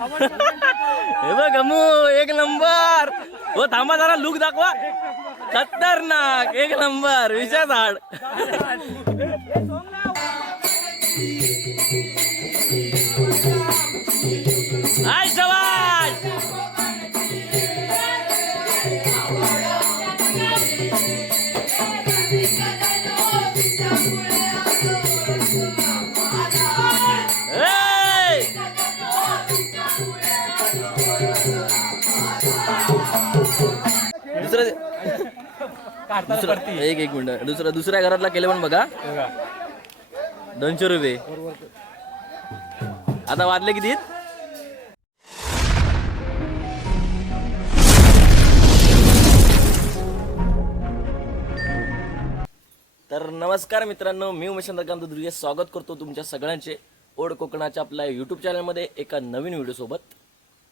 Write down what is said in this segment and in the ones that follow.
हे बघ गमू एक नंबर. हो थांबा जरा लुक दाखवा. खतरनाक एक नंबर. विषय झाड. दुसरं एक एक मिनिट. दुसरं दुसऱ्या घरातला केलं पण बघा. दोनशे रुपये. आता वाजले किती? तर नमस्कार मित्रांनो मी उमेश चंद्रकांत दुर्गे. स्वागत करतो तुमच्या सगळ्यांचे. ओढ कोकणाच्या आपल्या यूट्यूब चॅनलमध्ये एका नवीन व्हिडिओसोबत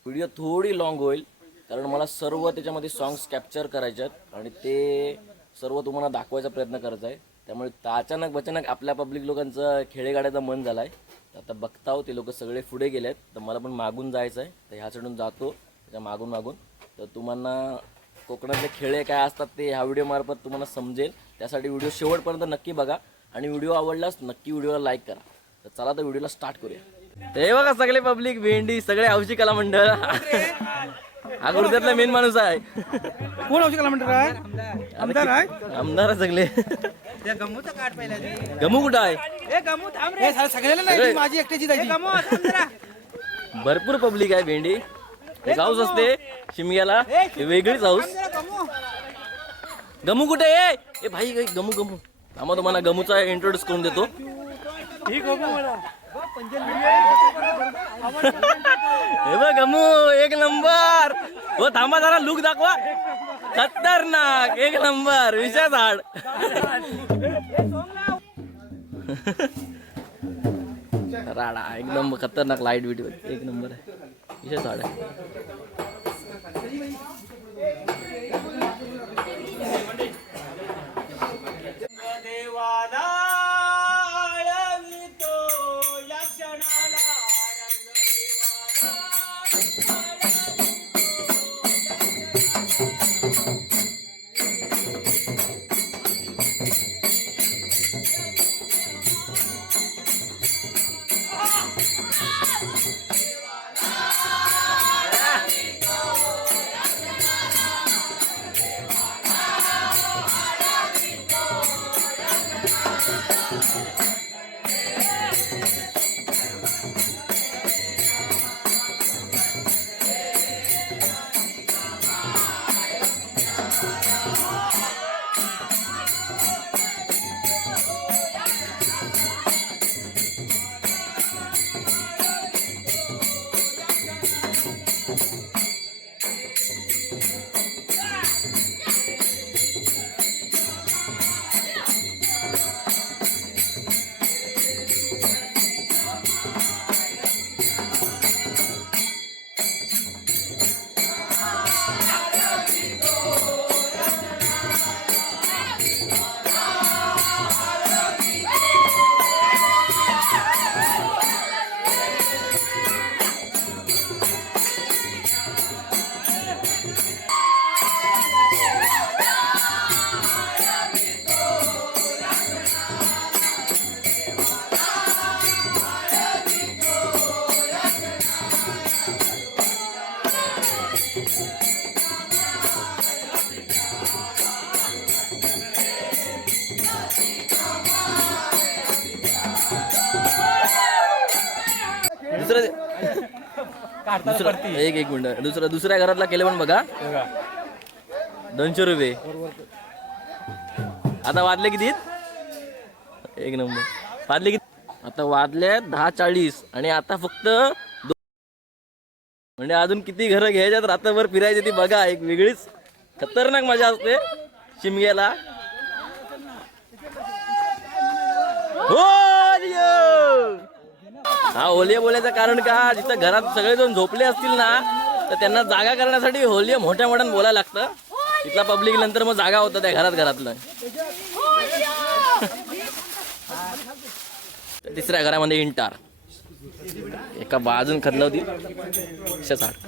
व्हिडिओ थोडी लॉंग होईल कारण मला सर्व त्याच्यामध्ये सॉंग्स कॅप्चर करायचे आहेत आणि ते सर्व तुम्हाला दाखवायचा प्रयत्न करायचा आहे. त्यामुळे अचानक अचानक आपल्या पब्लिक लोकांचं खेडेगाड्याचं मन झालं आहे तर आता बघताव ते लोक सगळे पुढे गेले आहेत तर मला पण मागून जायचं आहे तर ह्या साईडून जातो त्याच्या मागून मागून. तर तुम्हाला कोकणातले खेळे काय असतात ते ह्या व्हिडिओमार्फत तुम्हाला समजेल. त्यासाठी व्हिडिओ शेवटपर्यंत नक्की बघा. आणि व्हिडिओ आवडल्यास नक्की व्हिडिओला लाईक करा. तर चला तर व्हिडिओला स्टार्ट करूया. ते बघा सगळे पब्लिक भेंडी सगळे हौशी कला मंडळ हा गुरुद्यातला मेन माणूस आहे. कोण औषध म्हणतो आहे? आमदार आहे? आमदार आहे सगळे. त्या गमूचा काढ पहिला गमू कुठं आहे? ए गमू थांब रे. सगळ्याला नाही ती माझी एकट्याची भरपूर पब्लिक आहे भेंडी. एक हाऊस असते शिमग्याला. वेगळीच हाऊस. गमू. कुठे आहे? ए भाई गमू गमू. आम्हा तुम्हाला गमूचा इंट्रोड्यूस करून देतो. ही गमू हे बघ गमू एक नंबर. हो थांबा जरा लुक दाखवा. खतरनाक एक नंबर. विषय झाड. राडा एकदम खतरनाक लाइट बीट एक नंबर आहे. विषय झाड आहे. दुसरं एक एक मिनिट. दुसरं दुसऱ्या घरातला केलं पण बघा. दोनशे रुपये. आता वाजले किती? एक नंबर. वाजले किती? आता वाजले दहा चाळीस आणि आता फक्त म्हणजे अजून किती घरं घ्यायच्यात? रात्रभर फिरायची ती बघा एक वेगळीच खतरनाक मजा असते शिमग्याला. होलियो! हा होलिया बोलायचं कारण का? जिथं घरात सगळेजण झोपले असतील ना तर त्यांना जागा करण्यासाठी होलिया मोठ्या मोठ्यानं बोलायला लागतं. तिथला पब्लिक नंतर मग जागा होतं त्या घरात घरातलं. तिसऱ्या घरामध्ये इंटार. एका बाजून खदलवती होती. साठ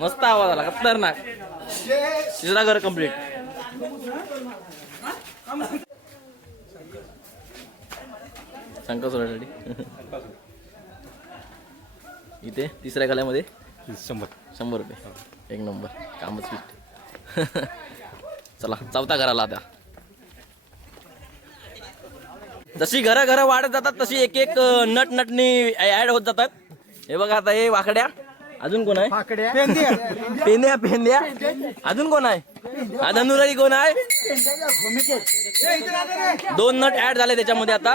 मस्त आवाज आला खतरनाक. तिसरा घर कंप्लीट शंकर सोडायसाठी इथे तिसऱ्या गल्यामध्ये? शंभर. शंभर रुपये. एक नंबर. कामच फिट चला चौथा घराला आता. जशी घरं घरं वाढत जातात तशी एक एक नट नटनी ऍड होत जातात. हे बघा आता हे वाकड्या. अजून कोण आहे? पेंद्या पेंद्या अजून कोण आहे? हा धनुराई कोण आहे? दोन नट ऍड झाले त्याच्यामध्ये आता.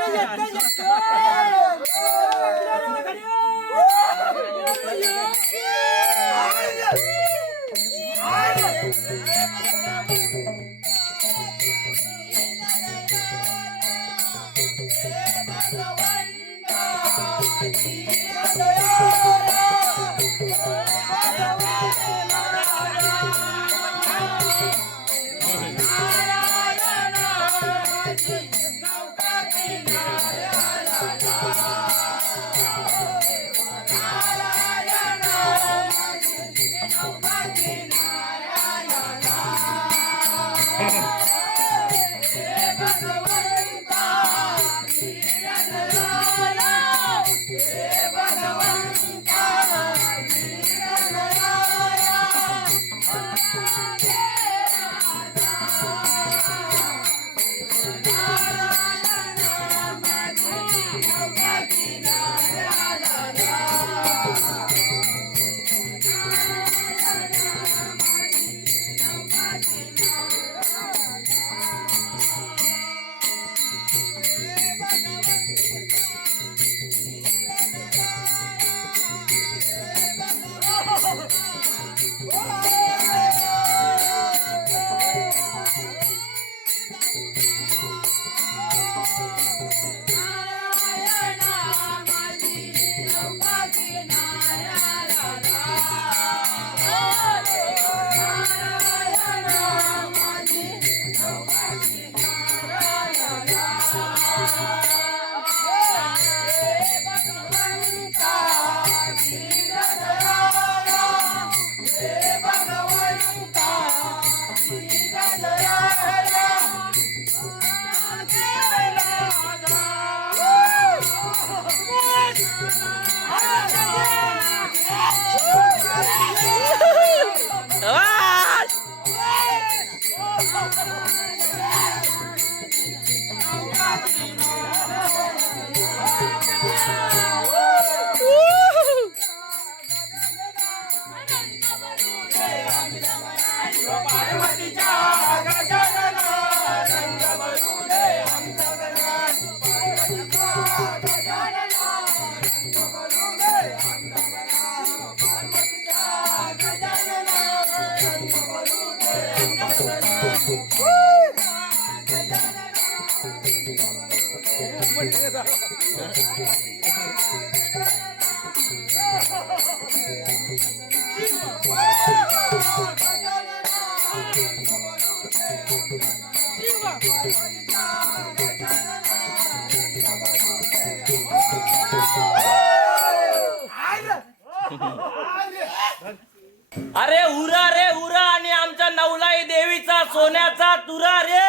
अरे उरा रे उरा आणि आमच्या नवलाई देवीचा सोन्याचा तुरा रे!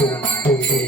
हाय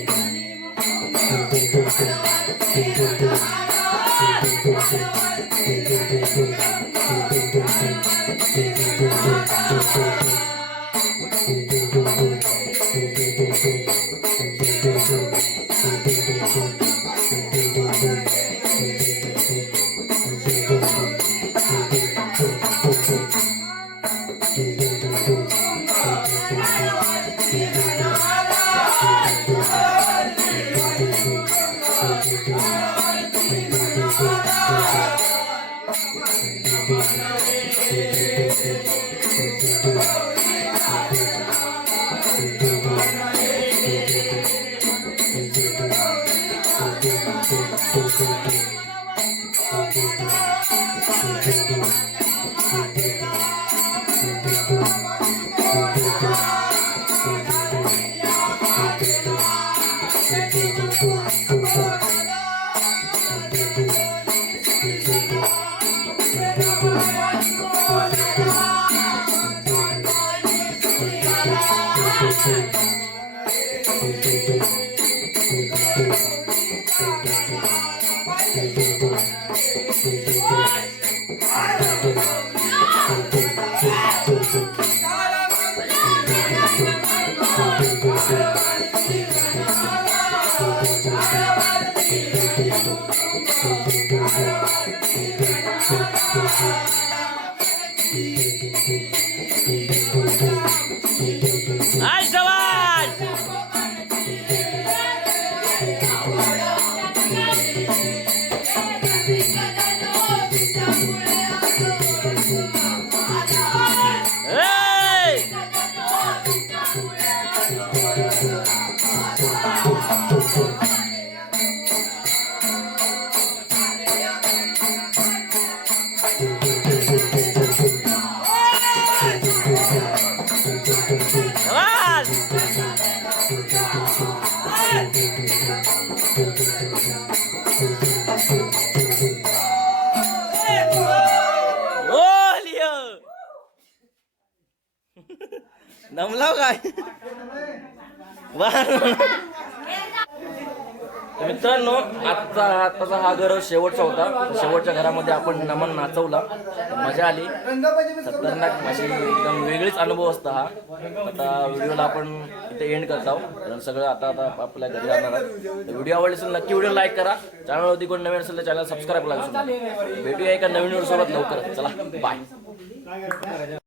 दमलाव काय मित्रांनो आजचा आताचा हा घर शेवटचा होता. शेवटच्या घरामध्ये आपण नमन नाचवला. मजा आली. खतरनाक अशी एकदम वेगळीच अनुभव असता हा. आता व्हिडिओला आपण इथे एंड करत आहोत. कारण सगळं आता आता आपल्या घरी जाणार आहे व्हिडिओ आवडले असेल नक्की व्हिडिओ लाईक करा. चॅनलवरती कोण नवीन असेल तर चॅनल सबस्क्राईब करा भेटूया एका नवीन व्हिडिओ सोबत लवकर चला बाय